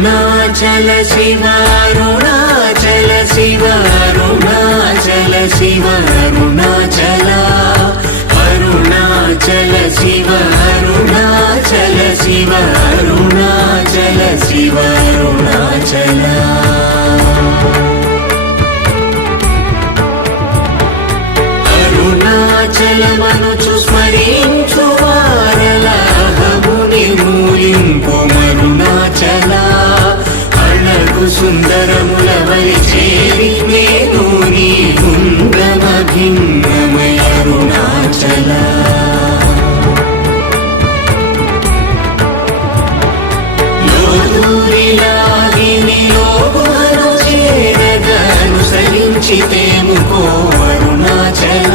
అరుణాచల శివ అరుణాచల శివ అరుణాచల శివ అరుణాచల అరుణాచల శివ అరుణాచల శివ అరుణాచల శివ అరుణాచల అరుణాచలమనుచు స్మరించు వారలాహముని మూలింపు మరుణాచల అళగు సుందరముల వలి చేరి నేను నీ గుండమ భిన్నమై అరుణాచల లోదూరిలాగిని లోగుహను చేరగ అనుసరించితేముకో అరుణాచల